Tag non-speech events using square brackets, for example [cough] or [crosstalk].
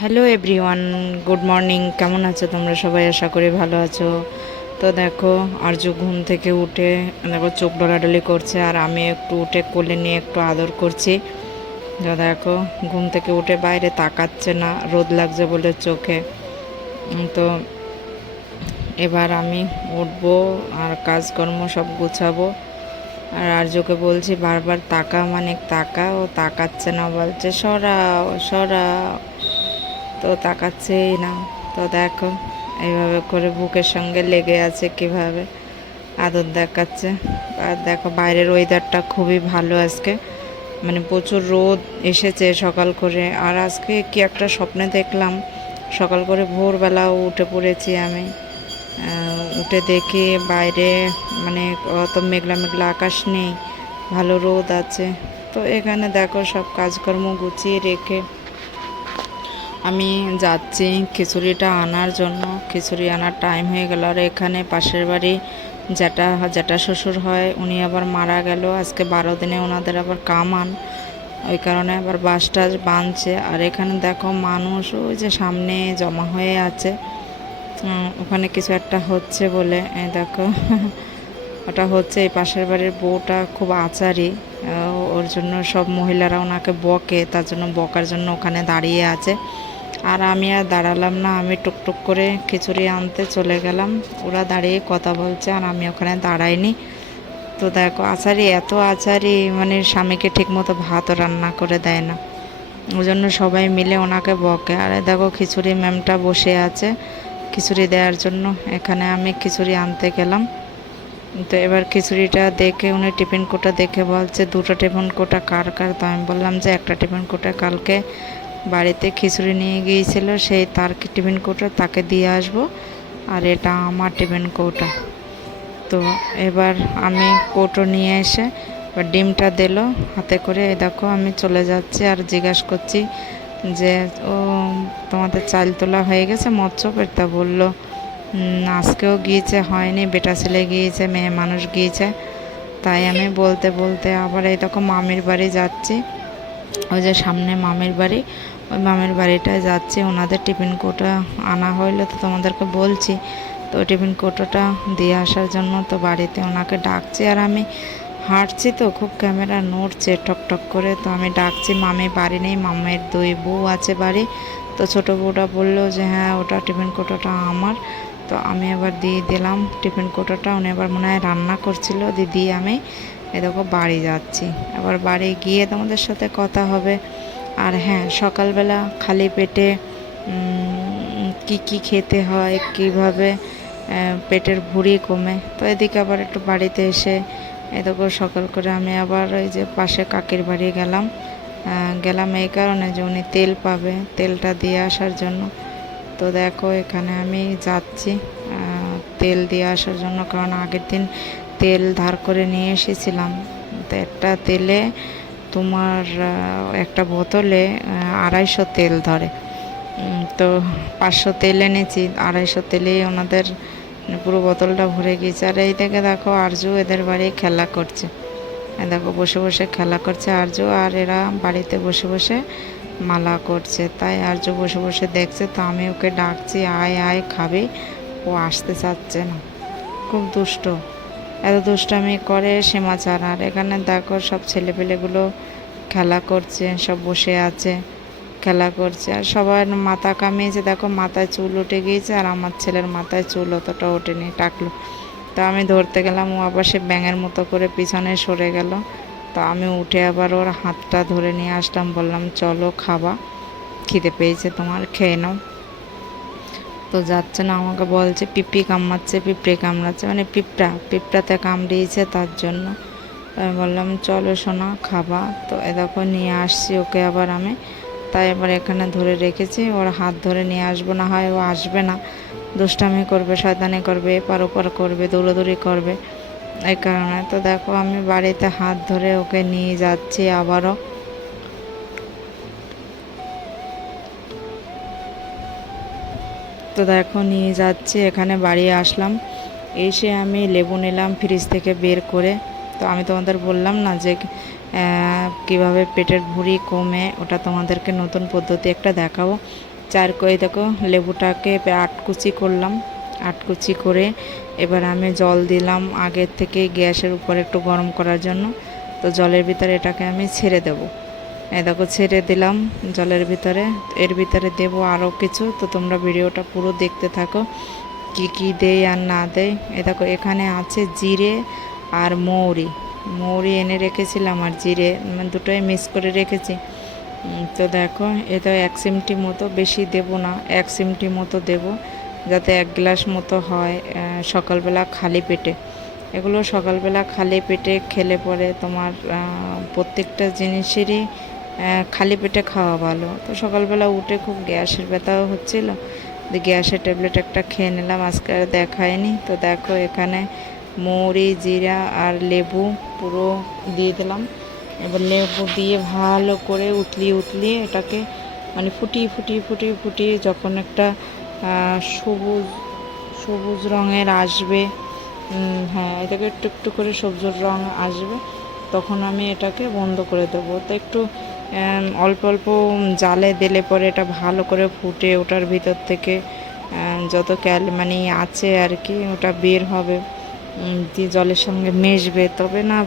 Hello everyone good morning কেমন আছো তোমরা? সবাই আশা করি ভালো আছো। তো দেখো আর্য ঘুম থেকে উঠে, দেখো, চোখ ডলাডলি করছে, আর আমি একটু উঠে কোলে নিয়ে একটু আদর করছি। তো দেখো, ঘুম থেকে উঠে বাইরে তাকাচ্ছে না, রোদ লাগছে বলে চোখে। তো এবার আমি উঠবো আর কাজকর্ম সব গুছাবো। আর আর্যকে বলছি, বারবার তাকা মানে তাকা ও তাকাচ্ছে না, বলছে, সরাও সরাও। তো তাকাচ্ছেই না। তো দেখো, এইভাবে করে বুকের সঙ্গে লেগে আছে কীভাবে আদর দেখাচ্ছে। আর দেখো, বাইরের ওয়েদারটা খুবই ভালো আজকে। মানে প্রচুর রোদ এসেছে সকাল করে। আর আজকে কি একটা স্বপ্নে দেখলাম, সকাল করে ভোরবেলা উঠে পড়েছি আমি। উঠে দেখি বাইরে মানে অত মেঘলা মেঘলা আকাশ নেই, ভালো রোদ আছে। তো এখানে দেখো সব কাজকর্ম গুছিয়ে রেখে আমি যাচ্ছি খিচুড়িটা আনার জন্য। খিচুড়ি আনার টাইম হয়ে গেল আর এখানে পাশের বাড়ি যেটা যেটা শ্বশুর হয়, উনি আবার মারা গেল। আজকে বারো দিনে ওনাদের আবার কামান ওই কারণে আবার বাস টাস বাঁধছে। আর এখানে দেখো মানুষ ওই যে সামনে জমা হয়ে আছে। ওখানে কিছু একটা হচ্ছে বলে দেখো। [laughs] ওটা হচ্ছে এই পাশের বাড়ির বউটা খুব আচারি। ওর জন্য সব মহিলারা ওনাকে বকে, তার জন্য বকার জন্য ওখানে দাঁড়িয়ে আছে। আর আমি আর দাঁড়ালাম না, আমি টুকটুক করে খিচুড়ি আনতে চলে গেলাম। ওরা দাঁড়িয়ে কথা বলছে আর আমি ওখানে দাঁড়াইনি। তো দেখো, আচারি এত আচারি মানে স্বামীকে ঠিকমতো ভাতও রান্না করে দেয় না। ওই জন্য সবাই মিলে ওনাকে বকে। আর দেখো, খিচুড়ি ম্যামটা বসে আছে খিচুড়ি দেওয়ার জন্য। এখানে আমি খিচুড়ি আনতে গেলাম। তো এবার খিচুড়িটা দেখে উনি টিফিন কোটা দেখে বলছে দুটো টিফিন কোটা কার কার? তো আমি বললাম যে একটা টিফিন কোটা কালকে বাড়িতে খিচুড়ি নিয়ে গিয়েছিল সেই তার টিফিন কোটা? তাকে দিয়ে আসব আর এটা আমার টিফিন কৌটা। তো এবার আমি কৌটো নিয়ে এসে ডিমটা দিল হাতে করে এই দেখো আমি চলে যাচ্ছি আর জিজ্ঞাসা করছি যে ও তোমাদের চাল তোলা হয়ে গেছে? মৎস্যপের তা বলল "উম, আজকেও গিয়েছে, হয়নি, বেটা ছেলে গিয়েছে, মেয়ে মানুষ গিয়েছে। তাই আমি বলতে বলতে আবার এই দেখো মামির বাড়ি যাচ্ছি। ওই যে সামনে মামির বাড়ি, ওই মামির বাড়িটায় যাচ্ছি। ওনাদের টিফিন কোটা আনা হইল তো তোমাদেরকে বলছি। তো ওই টিফিন কোটোটা দিয়ে আসার জন্য তো বাড়িতে ওনাকে ডাকছি। আর আমি হাঁটছি তো, খুব ক্যামেরা নড়ছে ঠক করে। তো আমি ডাকছি, মামি, বাড়ি নেই, মামের দুই বউ আছে বাড়ি। তো ছোটো বউটা বলল যে হ্যাঁ ওটা টিফিন কোটোটা আমার। তো আমি আবার দিয়ে দিলাম টিফিন কোটোটা। উনি আবার মনে হয় রান্না করছিল। দিদি, আমি এ দেখো বাড়ি যাচ্ছি। আবার বাড়ি গিয়ে তোমাদের সাথে কথা হবে। আর হ্যাঁ সকালবেলা খালি পেটে কি কি খেতে হয়, কীভাবে পেটের ভুঁড়ি কমে। তো এদিকে আবার একটু বাড়িতে এসে এই দেখো সকাল করে আমি আবার ওই যে পাশে কাকির বাড়ি গেলাম। গেলাম এই কারণে যে উনি তেল পাবে, তেলটা দিয়ে আসার জন্য। তো দেখো, এখানে আমি যাচ্ছি তেল দিয়ে আসার জন্য, কারণ আগের দিন তেল ধার করে নিয়ে এসেছিলাম। তো একটা তেলে তোমার একটা বোতলে আড়াইশো তেল ধরে। তো পাঁচশো তেল এনেছি, আড়াইশো তেলেই ওনাদের মানে পুরো বোতলটা ভরে গিয়েছে। আর এই থেকে দেখো, আরজু এদের বাড়ি খেলা করছে। দেখো, বসে বসে খেলা করছে আরজু, আর এরা বাড়িতে বসে বসে মালা করছে, তাই আরজু বসে বসে দেখছে, তো আমি ওকে ডাকছি, আয় আয়, খাবে। ও আসতে চাচ্ছে না। খুব দুষ্ট। এত দুষ্টামি করে সীমাচার আর এখানে দেখো সব ছেলেপেলেগুলো খেলা করছে, সব বসে আছে, খেলা করছে। আর সবার মাথা কামিয়েছে, দেখো মাথায় চুল উঠে গিয়েছে, আর আমার ছেলের মাথায় চুল অতটা ওঠেনি, টাকলো। তা আমি ধরতে গেলাম, ও আবার সে ব্যাঙের মতো করে পিছনে সরে গেল। তো আমি উঠে আবার ওর হাতটা ধরে নিয়ে আসলাম, বললাম, চলো খাবা, খিদে পেয়েছে তোমার, খেয়ে নাও। তো যাচ্ছে না, আমাকে বলছে পিঁপড়ি কামড়াচ্ছে, পিঁপড়ে কামড়াচ্ছে। মানে পিঁপড়া, পিঁপড়াতে কামড়িয়েছে তার জন্য। আমি বললাম, চলো সোনা, খাবা। তো এ দেখো, নিয়ে আসছি ওকে আবার আমি। তাই আবার এখানে ধরে রেখেছি, ওর হাত ধরে নিয়ে আসব, না হয় ও আসবে না। দুষ্টামি করবে, শয়তানি করবে, এপার ওপার করবে, দৌড়াদৌড়ি করবে। এই কারণে তো দেখো আমি বাড়িতে হাত ধরে ওকে নিয়ে যাচ্ছি আবারও। তো দেখো নিয়ে যাচ্ছি, এখানে বাড়ি আসলাম। এসে আমি লেবু নিলাম ফ্রিজ থেকে বের করে। তো আমি তোমাদের বললাম না যে কীভাবে পেটের ভুঁড়ি কমে, ওটা তোমাদেরকে নতুন পদ্ধতি একটা দেখাবো। চার কই দেখো লেবুটাকে আটকুচি করলাম। আটকুচি করে এবার আমি জল দিলাম আগের থেকে গ্যাসের উপরে একটু গরম করার জন্য। তো জলের ভিতরে এটাকে আমি ছেড়ে দেবো। এই দেখো, ছেড়ে দিলাম জলের ভিতরে। এর ভিতরে দেব আরও কিছু। তো তোমরা ভিডিওটা পুরো দেখতে থাকো, কি কি দেয় আর না দেয়। এ দেখো, এখানে আছে জিরে আর মৌরি। মৌরি এনে রেখেছিলাম আর জিরে মানে দুটোই মিক্স করে রেখেছি। তো দেখো এটা এক সিমটি মতো, বেশি দেব না, এক সিমটি মতো দেব। যাতে এক গ্লাস মতো হয় সকালবেলা খালি পেটে। এগুলো সকালবেলা খালি পেটে খেলে পরে তোমার প্রত্যেকটা জিনিসেরই খালি পেটে খাওয়া ভালো। তো সকালবেলা উঠে খুব গ্যাসের ব্যথাও হচ্ছিল। গ্যাসের ট্যাবলেট একটা খেয়ে নিলাম, আজকে আর দেখায়নি। তো দেখো এখানে মৌরি, জিরা আর লেবু পুরো দিয়ে দিলাম। এবার লেবু দিয়ে ভালো করে উতলিয়ে উতলিয়ে এটাকে মানে ফুটিয়ে ফুটিয়ে ফুটিয়ে ফুটিয়ে যখন একটা সবুজ সবুজ রঙের আসবে। হ্যাঁ এটাকে একটু একটু করে সবুজ রঙ আসবে। তখন আমি এটাকে বন্ধ করে দেবো। তো একটু অল্প অল্প জালে দিলে পরে এটা ভালো করে ফুটে ওটার ভিতর থেকে যত ক্যাল মানে আছে আর কি, ওটা বের হবে। জলের সঙ্গে মেশবে। তবে না